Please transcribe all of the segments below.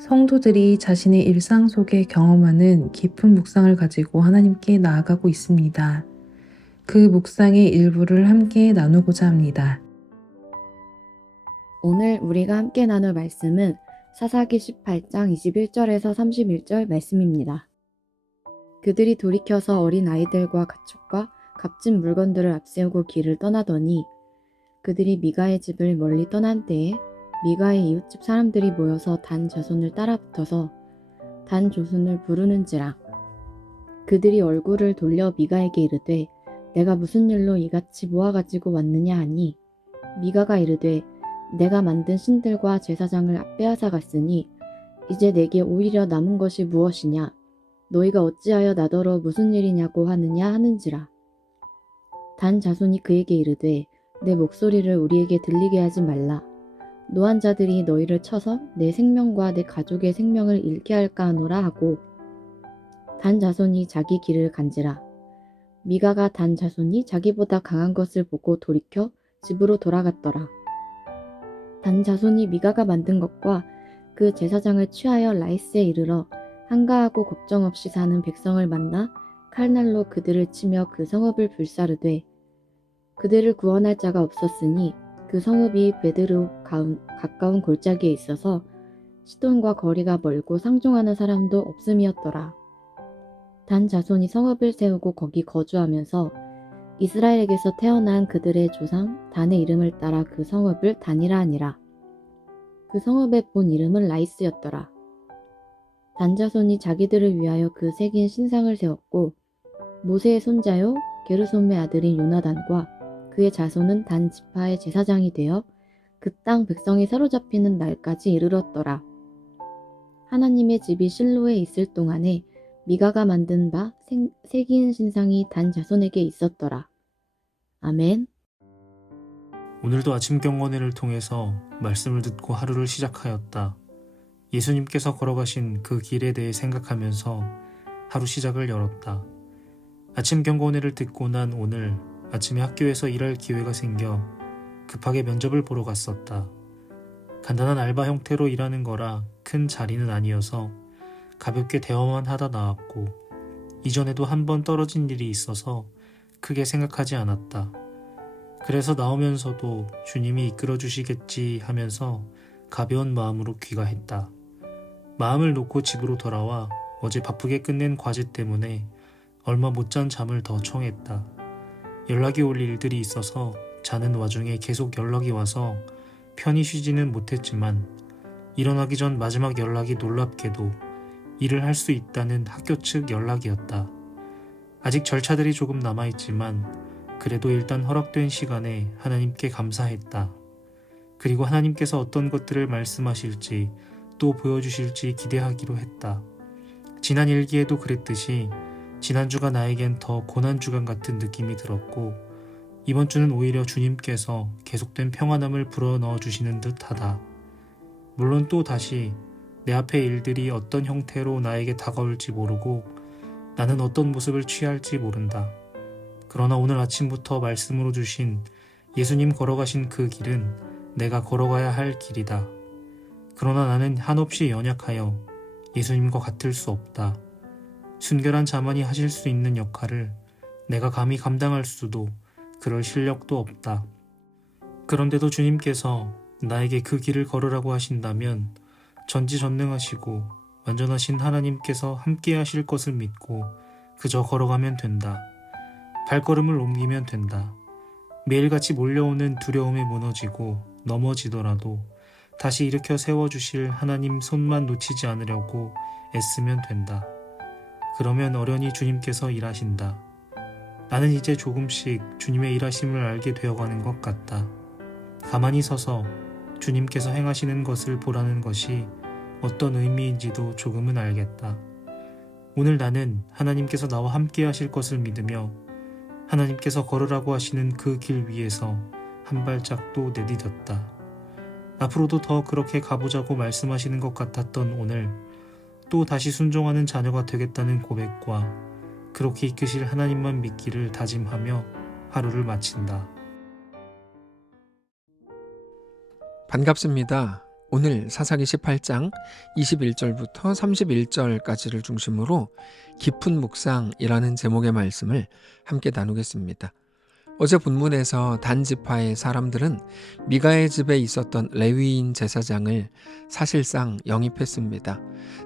성도들이 자신의 일상 속에 경험하는 깊은 묵상을 가지고 하나님께 나아가고 있습니다. 그 묵상의 일부를 함께 나누고자 합니다. 오늘 우리가 함께 나눌 말씀은 사사기 18장 21절에서 31절 말씀입니다. 그들이 돌이켜서 어린 아이들과 가축과 값진 물건들을 앞세우고 길을 떠나더니 그들이 미가의 집을 멀리 떠난 때에 미가의 이웃집 사람들이 모여서 단 자손을 따라붙어서 단 조손을 부르는지라. 그들이 얼굴을 돌려 미가에게 이르되 내가 무슨 일로 이같이 모아가지고 왔느냐 하니 미가가 이르되 내가 만든 신들과 제사장을 빼앗아 갔으니 이제 내게 오히려 남은 것이 무엇이냐? 너희가 어찌하여 나더러 무슨 일이냐고 하느냐 하는지라. 단 자손이 그에게 이르되 내 목소리를 우리에게 들리게 하지 말라. 노한 자들이 너희를 쳐서 내 생명과 내 가족의 생명을 잃게 할까 하노라 하고 단 자손이 자기 길을 간지라. 미가가 단 자손이 자기보다 강한 것을 보고 돌이켜 집으로 돌아갔더라. 단 자손이 미가가 만든 것과 그 제사장을 취하여 라이스에 이르러 한가하고 걱정 없이 사는 백성을 만나 칼날로 그들을 치며 그 성읍을 불사르되 그들을 구원할 자가 없었으니 그 성읍이 베드로 가까운 골짜기에 있어서 시돈과 거리가 멀고 상종하는 사람도 없음이었더라. 단 자손이 성읍을 세우고 거기 거주하면서 이스라엘에게서 태어난 그들의 조상 단의 이름을 따라 그 성읍을 단이라 하니라. 그 성읍의 본 이름은 라이스였더라. 단 자손이 자기들을 위하여 그 새긴 신상을 세웠고 모세의 손자요 게르솜의 아들인 요나단과 그의 자손은 단 지파의 제사장이 되어 그 땅 백성이 사로잡히는 날까지 이르렀더라. 하나님의 집이 실로에 있을 동안에 미가가 만든 바 새긴 신상이 단 자손에게 있었더라. 아멘. 오늘도 아침 경건회를 통해서 말씀을 듣고 하루를 시작하였다. 예수님께서 걸어가신 그 길에 대해 생각하면서 하루 시작을 열었다. 아침 경건회를 듣고 난 오늘 아침에 학교에서 일할 기회가 생겨 급하게 면접을 보러 갔었다. 간단한 알바 형태로 일하는 거라 큰 자리는 아니어서 가볍게 대화만 하다 나왔고 이전에도 한 번 떨어진 일이 있어서 크게 생각하지 않았다. 그래서 나오면서도 주님이 이끌어 주시겠지 하면서 가벼운 마음으로 귀가했다. 마음을 놓고 집으로 돌아와 어제 바쁘게 끝낸 과제 때문에 얼마 못 잔 잠을 더 청했다. 연락이 올 일들이 있어서 자는 와중에 계속 연락이 와서 편히 쉬지는 못했지만 일어나기 전 마지막 연락이 놀랍게도 일을 할 수 있다는 학교 측 연락이었다. 아직 절차들이 조금 남아있지만 그래도 일단 허락된 시간에 하나님께 감사했다. 그리고 하나님께서 어떤 것들을 말씀하실지 또 보여주실지 기대하기로 했다. 지난 일기에도 그랬듯이 지난주가 나에겐 더 고난주간 같은 느낌이 들었고 이번 주는 오히려 주님께서 계속된 평안함을 불어넣어 주시는 듯하다. 물론 또 다시 내 앞의 일들이 어떤 형태로 나에게 다가올지 모르고 나는 어떤 모습을 취할지 모른다. 그러나 오늘 아침부터 말씀으로 주신 예수님 걸어가신 그 길은 내가 걸어가야 할 길이다. 그러나 나는 한없이 연약하여 예수님과 같을 수 없다. 순결한 자만이 하실 수 있는 역할을 내가 감히 감당할 수도 그럴 실력도 없다. 그런데도 주님께서 나에게 그 길을 걸으라고 하신다면 전지전능하시고 완전하신 하나님께서 함께 하실 것을 믿고 그저 걸어가면 된다. 발걸음을 옮기면 된다. 매일같이 몰려오는 두려움에 무너지고 넘어지더라도 다시 일으켜 세워주실 하나님 손만 놓치지 않으려고 애쓰면 된다. 그러면 어련히 주님께서 일하신다. 나는 이제 조금씩 주님의 일하심을 알게 되어가는 것 같다. 가만히 서서 주님께서 행하시는 것을 보라는 것이 어떤 의미인지도 조금은 알겠다. 오늘 나는 하나님께서 나와 함께 하실 것을 믿으며 하나님께서 걸으라고 하시는 그 길 위에서 한 발짝도 내디뎠다. 앞으로도 더 그렇게 가보자고 말씀하시는 것 같았던 오늘 또 다시 순종하는 자녀가 되겠다는 고백과 그렇게 이끄실 하나님만 믿기를 다짐하며 하루를 마친다. 반갑습니다. 오늘 사사기 18장 21절부터 31절까지를 중심으로 깊은 묵상이라는 제목의 말씀을 함께 나누겠습니다. 어제 본문에서 단 지파의 사람들은 미가의 집에 있었던 레위인 제사장을 사실상 영입했습니다.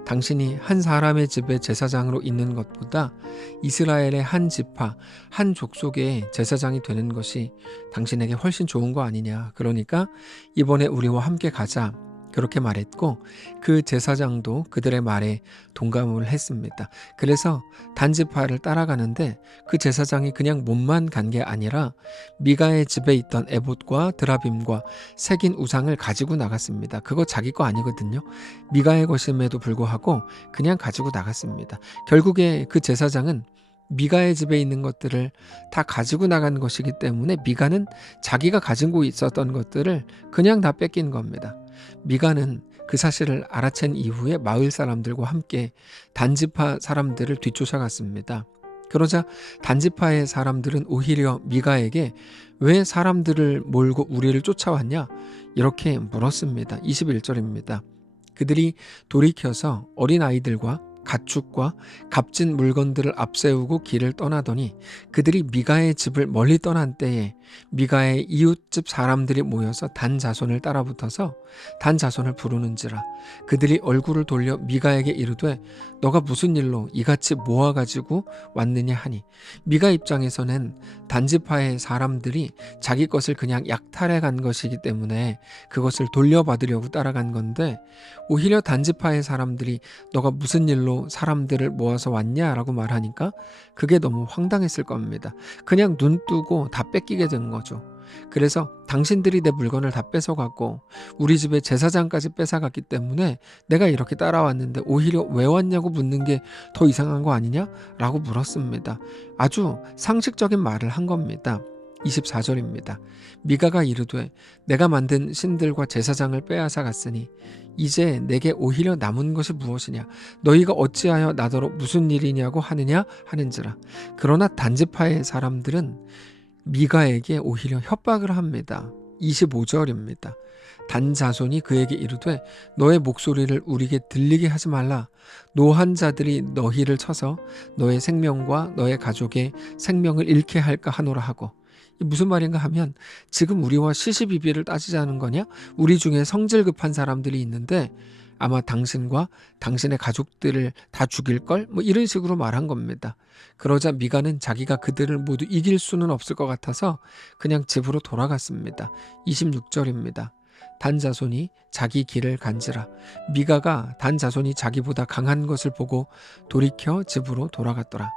당신이 한 사람의 집에 제사장으로 있는 것보다 이스라엘의 한 지파, 한 족속의 제사장이 되는 것이 당신에게 훨씬 좋은 거 아니냐. 그러니까 이번에 우리와 함께 가자. 그렇게 말했고 그 제사장도 그들의 말에 동감을 했습니다. 그래서 단지파를 따라가는데 그 제사장이 그냥 몸만 간 게 아니라 미가의 집에 있던 에봇과 드라빔과 새긴 우상을 가지고 나갔습니다. 그거 자기 거 아니거든요. 미가의 것임에도 불구하고 그냥 가지고 나갔습니다. 결국에 그 제사장은 미가의 집에 있는 것들을 다 가지고 나간 것이기 때문에 미가는 자기가 가지고 있었던 것들을 그냥 다 뺏긴 겁니다. 미가는 그 사실을 알아챈 이후에 마을 사람들과 함께 단지파 사람들을 뒤쫓아갔습니다. 그러자 단지파의 사람들은 오히려 미가에게 왜 사람들을 몰고 우리를 쫓아왔냐? 이렇게 물었습니다. 21절입니다. 그들이 돌이켜서 어린 아이들과 가축과 값진 물건들을 앞세우고 길을 떠나더니 그들이 미가의 집을 멀리 떠난 때에 미가의 이웃집 사람들이 모여서 단 자손을 따라붙어서 단 자손을 부르는지라 그들이 얼굴을 돌려 미가에게 이르되 너가 무슨 일로 이같이 모아가지고 왔느냐 하니 미가 입장에서는 단지파의 사람들이 자기 것을 그냥 약탈해 간 것이기 때문에 그것을 돌려받으려고 따라간 건데 오히려 단지파의 사람들이 너가 무슨 일로 사람들을 모아서 왔냐라고 말하니까 그게 너무 황당했을 겁니다. 그냥 눈 뜨고 다 뺏기게 된 거죠. 그래서 당신들이 내 물건을 다 뺏어갔고 우리 집에 제사장까지 뺏어갔기 때문에 내가 이렇게 따라왔는데 오히려 왜 왔냐고 묻는 게 더 이상한 거 아니냐? 라고 물었습니다. 아주 상식적인 말을 한 겁니다. 24절입니다. 미가가 이르되 내가 만든 신들과 제사장을 빼앗아 갔으니 이제 내게 오히려 남은 것이 무엇이냐 너희가 어찌하여 나더러 무슨 일이냐고 하느냐 하는지라. 그러나 단지파의 사람들은 미가에게 오히려 협박을 합니다. 25절입니다. 단 자손이 그에게 이르되 너의 목소리를 우리에게 들리게 하지 말라. 노한 자들이 너희를 쳐서 너의 생명과 너의 가족의 생명을 잃게 할까 하노라 하고 무슨 말인가 하면 지금 우리와 시시비비를 따지자는 거냐? 우리 중에 성질 급한 사람들이 있는데 아마 당신과 당신의 가족들을 다 죽일걸? 이런 식으로 말한 겁니다. 그러자 미가는 자기가 그들을 모두 이길 수는 없을 것 같아서 그냥 집으로 돌아갔습니다. 26절입니다. 단 자손이 자기 길을 간지라. 미가가 단 자손이 자기보다 강한 것을 보고 돌이켜 집으로 돌아갔더라.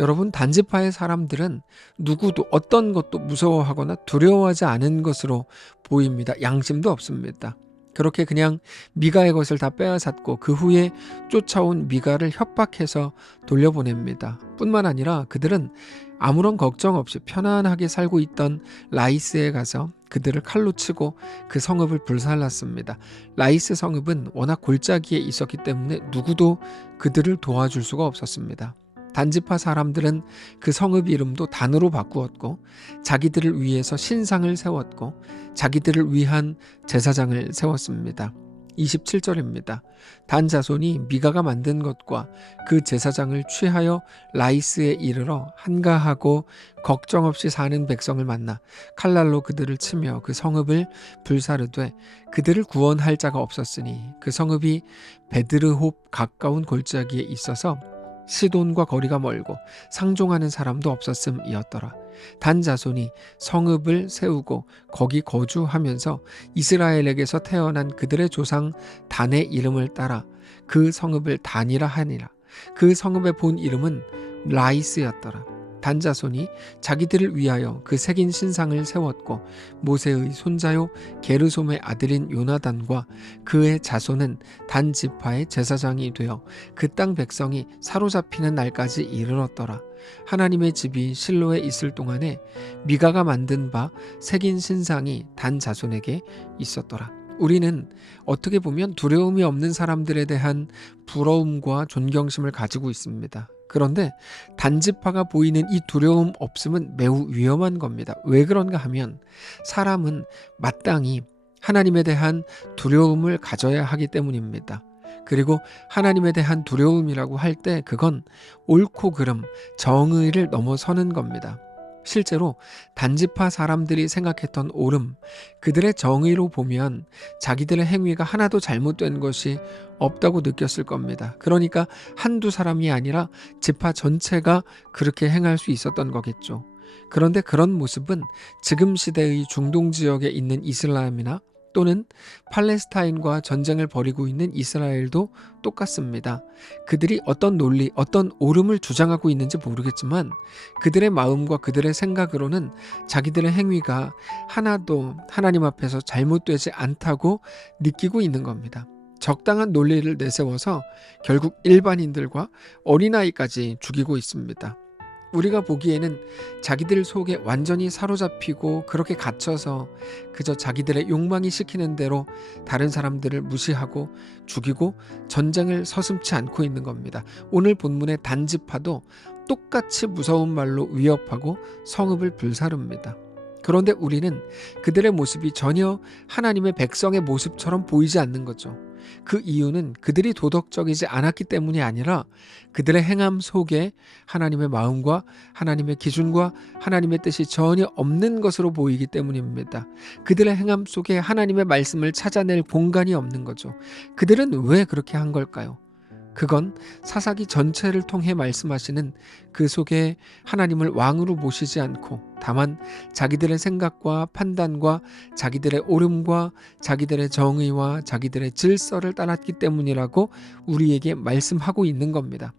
여러분, 단지파의 사람들은 누구도 어떤 것도 무서워하거나 두려워하지 않은 것으로 보입니다. 양심도 없습니다. 그렇게 그냥 미가의 것을 다 빼앗았고 그 후에 쫓아온 미가를 협박해서 돌려보냅니다. 뿐만 아니라 그들은 아무런 걱정 없이 편안하게 살고 있던 라이스에 가서 그들을 칼로 치고 그 성읍을 불살랐습니다. 라이스 성읍은 워낙 골짜기에 있었기 때문에 누구도 그들을 도와줄 수가 없었습니다. 단지파 사람들은 그 성읍 이름도 단으로 바꾸었고 자기들을 위해서 신상을 세웠고 자기들을 위한 제사장을 세웠습니다. 27절입니다. 단 자손이 미가가 만든 것과 그 제사장을 취하여 라이스에 이르러 한가하고 걱정 없이 사는 백성을 만나 칼날로 그들을 치며 그 성읍을 불사르되 그들을 구원할 자가 없었으니 그 성읍이 베드르홉 가까운 골짜기에 있어서 시돈과 거리가 멀고 상종하는 사람도 없었음이었더라. 단 자손이 성읍을 세우고 거기 거주하면서 이스라엘에게서 태어난 그들의 조상 단의 이름을 따라 그 성읍을 단이라 하니라. 그 성읍의 본 이름은 라이스였더라. 단 자손이 자기들을 위하여 그 새긴 신상을 세웠고 모세의 손자요 게르솜의 아들인 요나단과 그의 자손은 단 지파의 제사장이 되어 그 땅 백성이 사로잡히는 날까지 이르렀더라. 하나님의 집이 실로에 있을 동안에 미가가 만든 바 새긴 신상이 단 자손에게 있었더라. 우리는 어떻게 보면 두려움이 없는 사람들에 대한 부러움과 존경심을 가지고 있습니다. 그런데 단지파가 보이는 이 두려움 없음은 매우 위험한 겁니다. 왜 그런가 하면 사람은 마땅히 하나님에 대한 두려움을 가져야 하기 때문입니다. 그리고 하나님에 대한 두려움이라고 할 때 그건 옳고 그름, 정의를 넘어서는 겁니다. 실제로 단지파 사람들이 생각했던 옳음, 그들의 정의로 보면 자기들의 행위가 하나도 잘못된 것이 없다고 느꼈을 겁니다. 그러니까 한두 사람이 아니라 지파 전체가 그렇게 행할 수 있었던 거겠죠. 그런데 그런 모습은 지금 시대의 중동 지역에 있는 이슬람이나 또는 팔레스타인과 전쟁을 벌이고 있는 이스라엘도 똑같습니다. 그들이 어떤 논리, 어떤 옳음을 주장하고 있는지 모르겠지만 그들의 마음과 그들의 생각으로는 자기들의 행위가 하나도 하나님 앞에서 잘못되지 않다고 느끼고 있는 겁니다. 적당한 논리를 내세워서 결국 일반인들과 어린아이까지 죽이고 있습니다. 우리가 보기에는 자기들 속에 완전히 사로잡히고 그렇게 갇혀서 그저 자기들의 욕망이 시키는 대로 다른 사람들을 무시하고 죽이고 전쟁을 서슴지 않고 있는 겁니다. 오늘 본문의 단지파도 똑같이 무서운 말로 위협하고 성읍을 불사릅니다. 그런데 우리는 그들의 모습이 전혀 하나님의 백성의 모습처럼 보이지 않는 거죠. 그 이유는 그들이 도덕적이지 않았기 때문이 아니라 그들의 행함 속에 하나님의 마음과 하나님의 기준과 하나님의 뜻이 전혀 없는 것으로 보이기 때문입니다. 그들의 행함 속에 하나님의 말씀을 찾아낼 공간이 없는 거죠. 그들은 왜 그렇게 한 걸까요? 그건 사사기 전체를 통해 말씀하시는 그 속에 하나님을 왕으로 모시지 않고 다만 자기들의 생각과 판단과 자기들의 옳음과 자기들의 정의와 자기들의 질서를 따랐기 때문이라고 우리에게 말씀하고 있는 겁니다.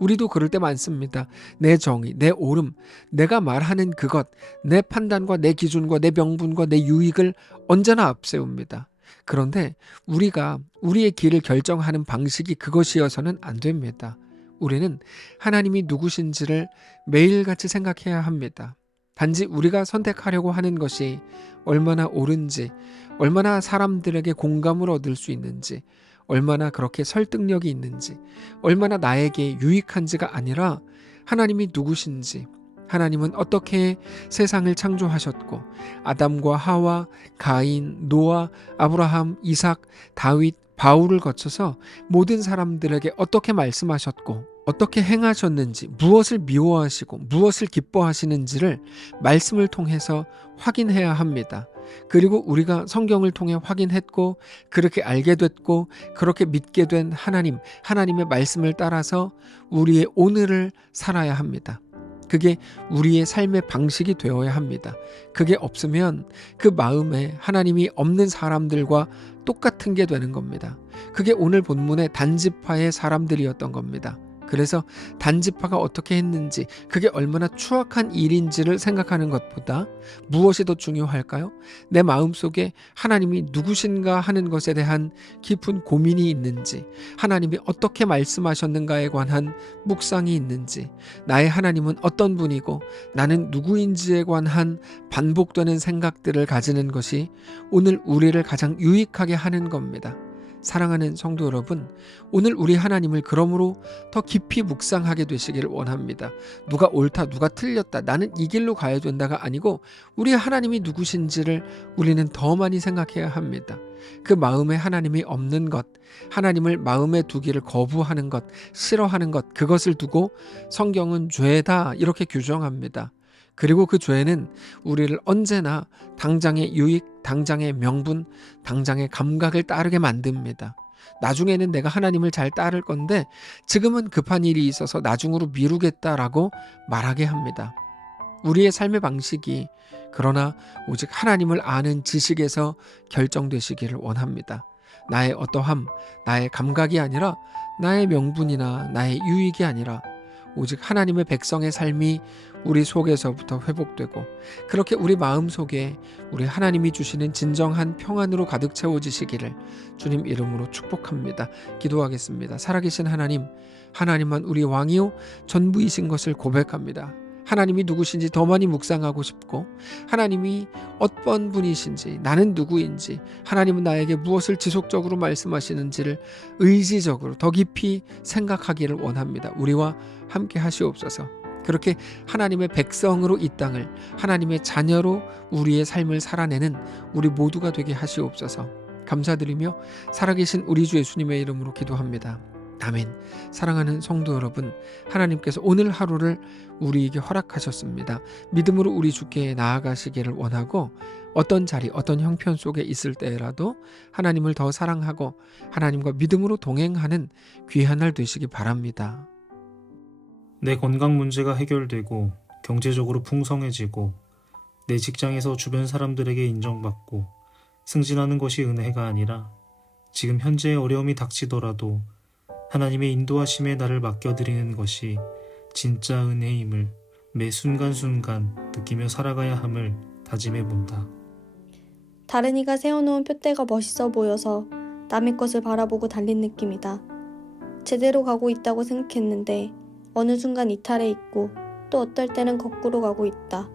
우리도 그럴 때 많습니다. 내 정의, 내 옳음, 내가 말하는 그것, 내 판단과 내 기준과 내 명분과 내 유익을 언제나 앞세웁니다. 그런데 우리가 우리의 길을 결정하는 방식이 그것이어서는 안 됩니다. 우리는 하나님이 누구신지를 매일같이 생각해야 합니다. 단지 우리가 선택하려고 하는 것이 얼마나 옳은지, 얼마나 사람들에게 공감을 얻을 수 있는지, 얼마나 그렇게 설득력이 있는지, 얼마나 나에게 유익한지가 아니라 하나님이 누구신지, 하나님은 어떻게 세상을 창조하셨고 아담과 하와, 가인, 노아, 아브라함, 이삭, 다윗, 바울을 거쳐서 모든 사람들에게 어떻게 말씀하셨고 어떻게 행하셨는지, 무엇을 미워하시고 무엇을 기뻐하시는지를 말씀을 통해서 확인해야 합니다. 그리고 우리가 성경을 통해 확인했고 그렇게 알게 됐고 그렇게 믿게 된 하나님의 말씀을 따라서 우리의 오늘을 살아야 합니다. 그게 우리의 삶의 방식이 되어야 합니다. 그게 없으면 그 마음에 하나님이 없는 사람들과 똑같은 게 되는 겁니다. 그게 오늘 본문의 단지파의 사람들이었던 겁니다. 그래서 단지파가 어떻게 했는지, 그게 얼마나 추악한 일인지를 생각하는 것보다 무엇이 더 중요할까요? 내 마음속에 하나님이 누구신가 하는 것에 대한 깊은 고민이 있는지, 하나님이 어떻게 말씀하셨는가에 관한 묵상이 있는지, 나의 하나님은 어떤 분이고 나는 누구인지에 관한 반복되는 생각들을 가지는 것이 오늘 우리를 가장 유익하게 하는 겁니다. 사랑하는 성도 여러분, 오늘 우리 하나님을 그러므로 더 깊이 묵상하게 되시기를 원합니다. 누가 옳다, 누가 틀렸다, 나는 이 길로 가야 된다가 아니고 우리 하나님이 누구신지를 우리는 더 많이 생각해야 합니다. 그 마음에 하나님이 없는 것, 하나님을 마음에 두기를 거부하는 것, 싫어하는 것, 그것을 두고 성경은 죄다 이렇게 규정합니다. 그리고 그 죄는 우리를 언제나 당장의 유익, 당장의 명분, 당장의 감각을 따르게 만듭니다. 나중에는 내가 하나님을 잘 따를 건데 지금은 급한 일이 있어서 나중으로 미루겠다라고 말하게 합니다. 우리의 삶의 방식이 그러나 오직 하나님을 아는 지식에서 결정되시기를 원합니다. 나의 어떠함, 나의 감각이 아니라 나의 명분이나 나의 유익이 아니라 오직 하나님의 백성의 삶이 우리 속에서부터 회복되고 그렇게 우리 마음속에 우리 하나님이 주시는 진정한 평안으로 가득 채워지시기를 주님 이름으로 축복합니다. 기도하겠습니다. 살아계신 하나님, 하나님만 우리 왕이요 전부이신 것을 고백합니다. 하나님이 누구신지 더 많이 묵상하고 싶고 하나님이 어떤 분이신지, 나는 누구인지, 하나님은 나에게 무엇을 지속적으로 말씀하시는지를 의지적으로 더 깊이 생각하기를 원합니다. 우리와 함께 하시옵소서. 그렇게 하나님의 백성으로 이 땅을, 하나님의 자녀로 우리의 삶을 살아내는 우리 모두가 되게 하시옵소서. 감사드리며 살아계신 우리 주 예수님의 이름으로 기도합니다. 아멘. 사랑하는 성도 여러분, 하나님께서 오늘 하루를 우리에게 허락하셨습니다. 믿음으로 우리 주께 나아가시기를 원하고, 어떤 자리, 어떤 형편 속에 있을 때라도 하나님을 더 사랑하고 하나님과 믿음으로 동행하는 귀한 날 되시기 바랍니다. 내 건강 문제가 해결되고 경제적으로 풍성해지고 내 직장에서 주변 사람들에게 인정받고 승진하는 것이 은혜가 아니라 지금 현재의 어려움이 닥치더라도 하나님의 인도하심에 나를 맡겨드리는 것이 진짜 은혜임을 매 순간순간 느끼며 살아가야 함을 다짐해 본다. 다른 이가 세워놓은 표대가 멋있어 보여서 남의 것을 바라보고 달린 느낌이다. 제대로 가고 있다고 생각했는데 어느 순간 이탈해 있고 또 어떨 때는 거꾸로 가고 있다.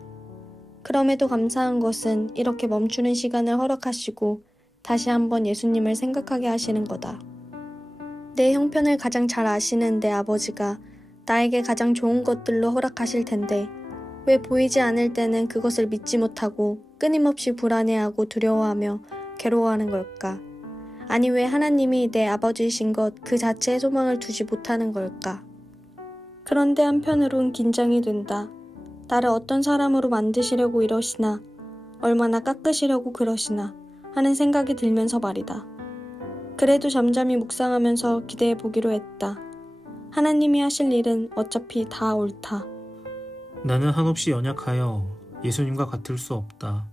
그럼에도 감사한 것은 이렇게 멈추는 시간을 허락하시고 다시 한번 예수님을 생각하게 하시는 거다. 내 형편을 가장 잘 아시는 내 아버지가 나에게 가장 좋은 것들로 허락하실 텐데 왜 보이지 않을 때는 그것을 믿지 못하고 끊임없이 불안해하고 두려워하며 괴로워하는 걸까? 아니 왜 하나님이 내 아버지이신 것 그 자체에 소망을 두지 못하는 걸까? 그런데 한편으론 긴장이 된다. 나를 어떤 사람으로 만드시려고 이러시나, 얼마나 깎으시려고 그러시나 하는 생각이 들면서 말이다. 그래도 잠잠히 묵상하면서 기대해 보기로 했다. 하나님이 하실 일은 어차피 다 옳다. 나는 한없이 연약하여 예수님과 같을 수 없다.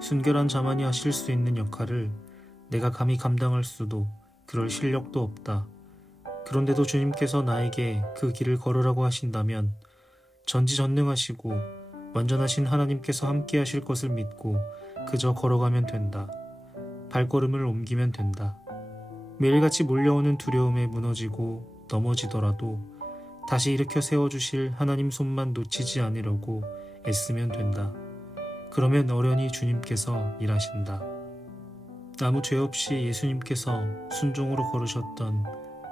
순결한 자만이 하실 수 있는 역할을 내가 감히 감당할 수도 그럴 실력도 없다. 그런데도 주님께서 나에게 그 길을 걸으라고 하신다면 전지전능하시고 완전하신 하나님께서 함께 하실 것을 믿고 그저 걸어가면 된다. 발걸음을 옮기면 된다. 매일같이 몰려오는 두려움에 무너지고 넘어지더라도 다시 일으켜 세워주실 하나님 손만 놓치지 않으려고 애쓰면 된다. 그러면 어련히 주님께서 일하신다. 아무 죄 없이 예수님께서 순종으로 걸으셨던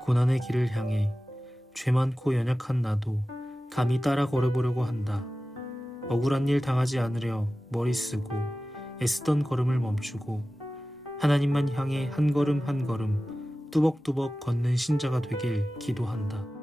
고난의 길을 향해 죄 많고 연약한 나도 감히 따라 걸어보려고 한다. 억울한 일 당하지 않으려 머리 쓰고 애쓰던 걸음을 멈추고 하나님만 향해 한 걸음 한 걸음 뚜벅뚜벅 걷는 신자가 되길 기도한다.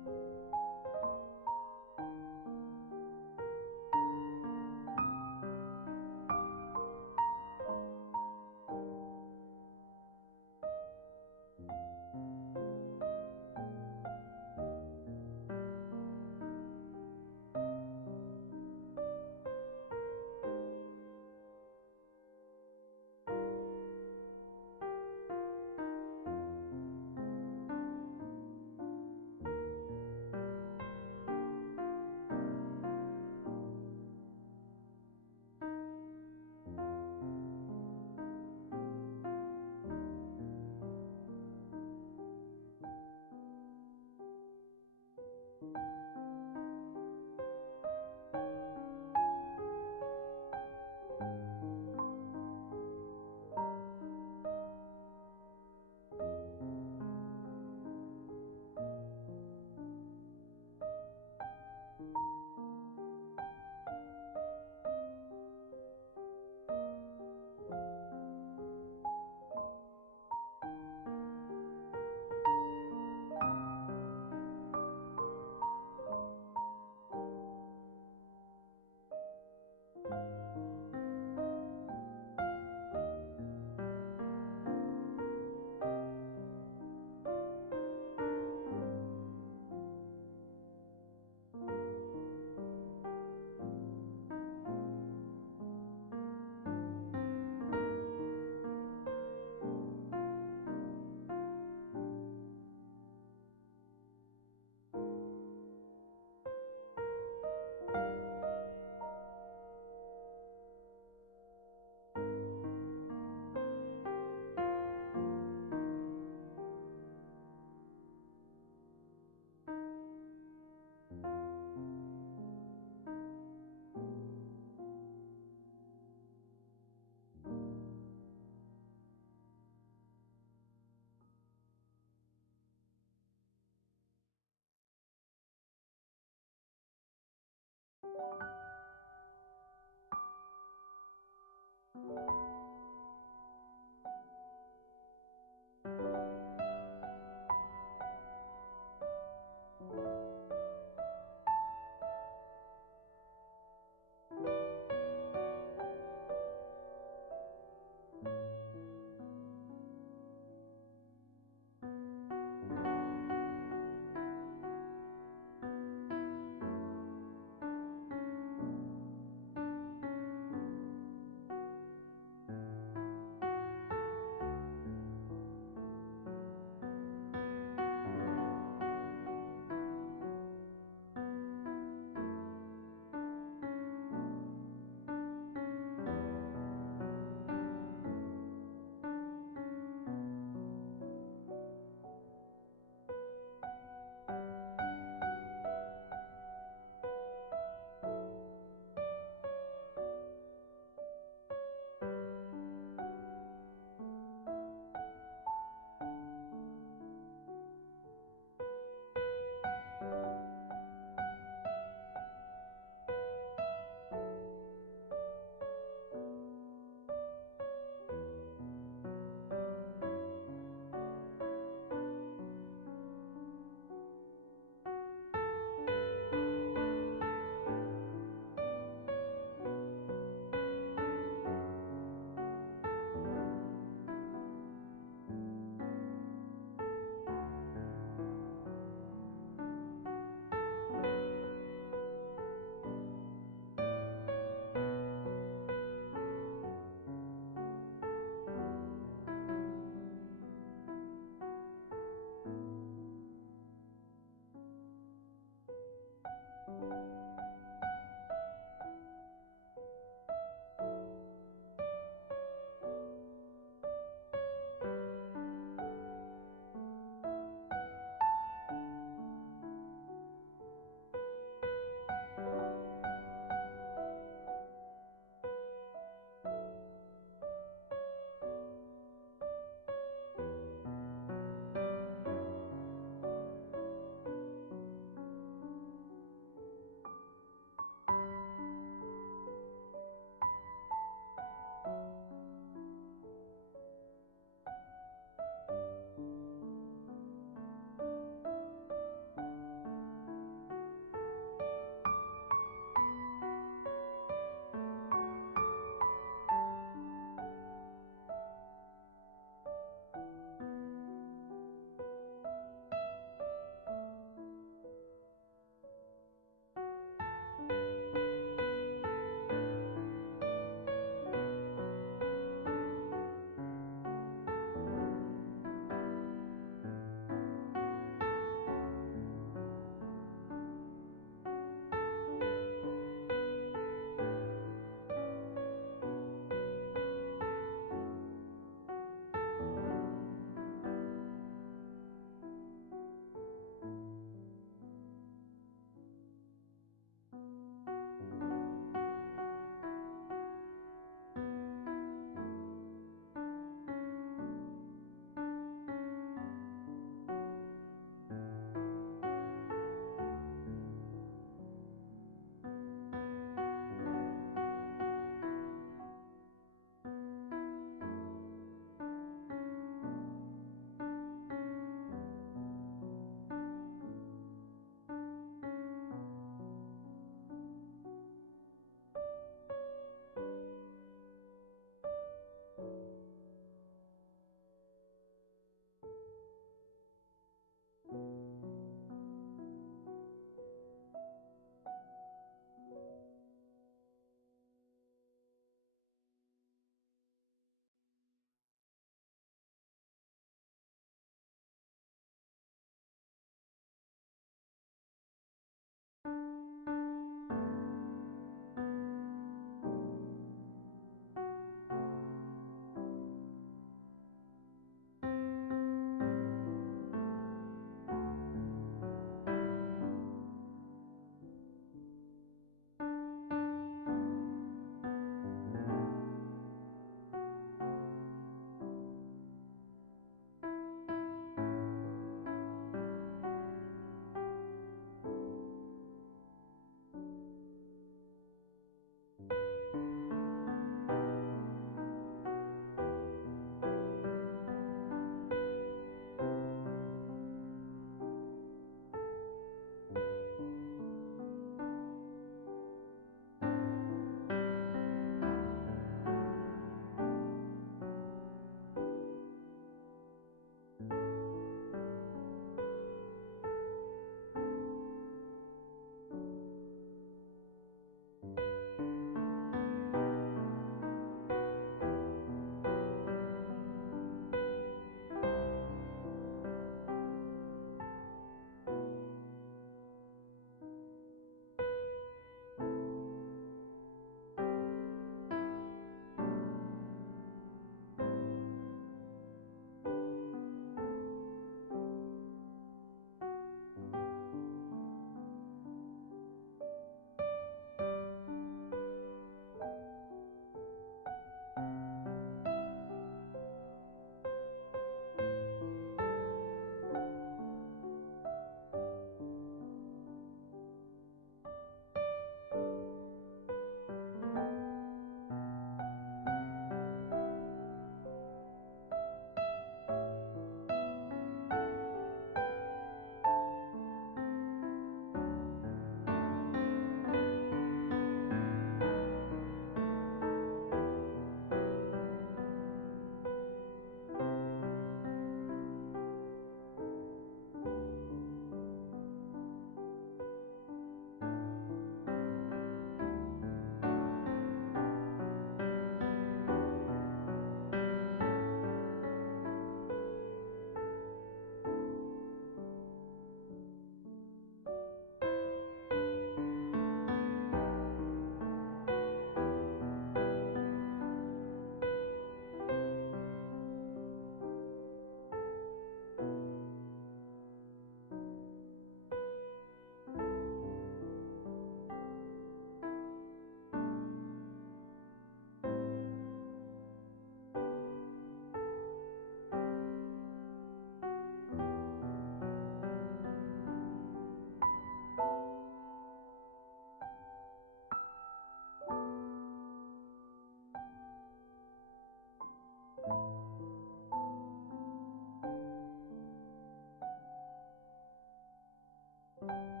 음.